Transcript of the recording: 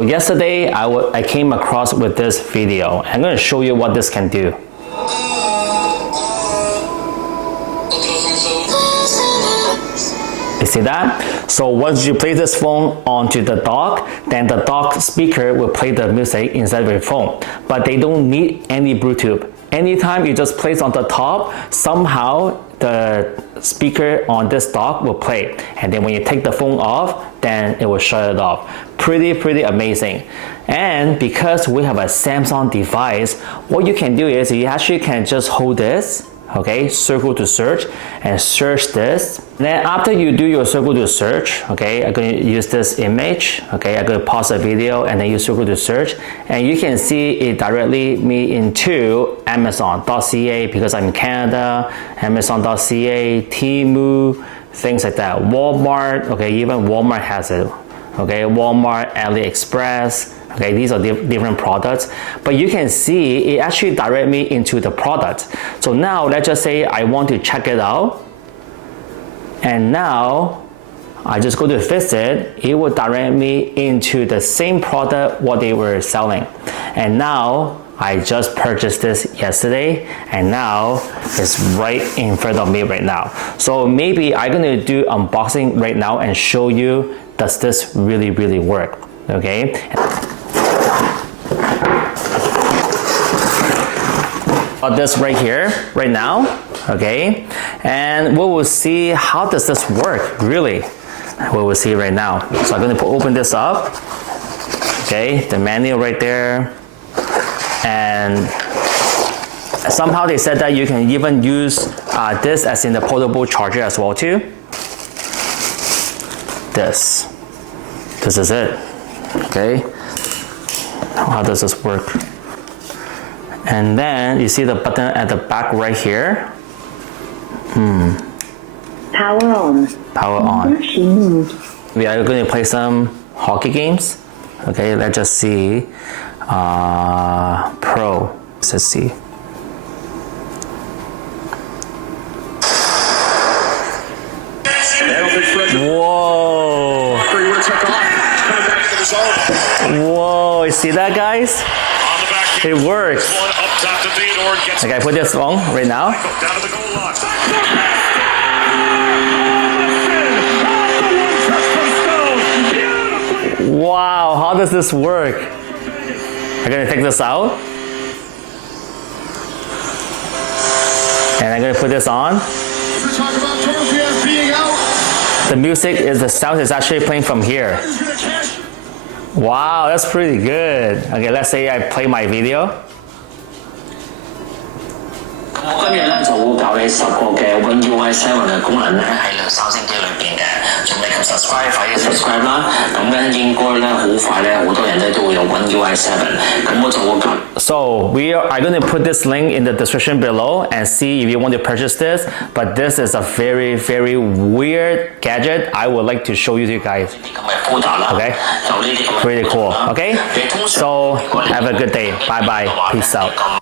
Yesterday, I came across with this video. I'm going to show you what this can do. You see that? So once you place this phone onto the dock, then the dock speaker will play the music inside of your phone. But they don't need any Bluetooth. Anytime you just place on the top, somehow the speaker on this dock will play. And then when you take the phone off, then it will shut it off. Pretty amazing. And because we have a Samsung device, what you can do is you actually can just hold this, okay, circle to search, and search this. Then after you do your circle to search, okay, I'm going to use this image, okay, I'm going to pause the video and then use circle to search, and you can see it directly me into Amazon.ca because I'm in Canada, Amazon.ca, Temu, things like that, Walmart, okay, even Walmart has it, okay, Walmart, AliExpress. Okay, these are different products, but you can see it actually direct me into the product. So now let's just say I want to check it out, and now I just go to visit. It will direct me into the same product what they were selling, and now I just purchased this yesterday, and now it's right in front of me right now. So maybe I'm gonna do unboxing right now and show you does this really work. Okay. Got this right here, right now, okay? And we will see how does this work, really. We will see right now. So I'm gonna open this up, okay? The manual right there. And somehow they said that you can even use this as in the portable charger as well too. This is it, okay? How does this work? And then you see the button at the back right here. Power on. Power on. We are going to play some hockey games. Okay, let's just see. Pro. Let's see. Whoa. Whoa, you see that, guys? It works. Okay, I put this on right now. Wow, how does this work? I'm gonna take this out. And I'm gonna put this on. The music is, the sound is actually playing from here. Wow, that's pretty good. Okay, let's say I play my video. 我今日咧就會教你10個嘅 WinUI7 嘅功能咧喺三星機裏邊嘅，仲未及 subscribe 快啲 subscribe 啦。咁咧應該咧好快咧，好多人咧都會用 WinUI7。咁我就會教。So we are going to put this link in the description below and see if you want to purchase this. But this is a very weird gadget. I would like to show you to you guys. Okay, pretty cool. Okay, so have a good day. Bye. Peace out.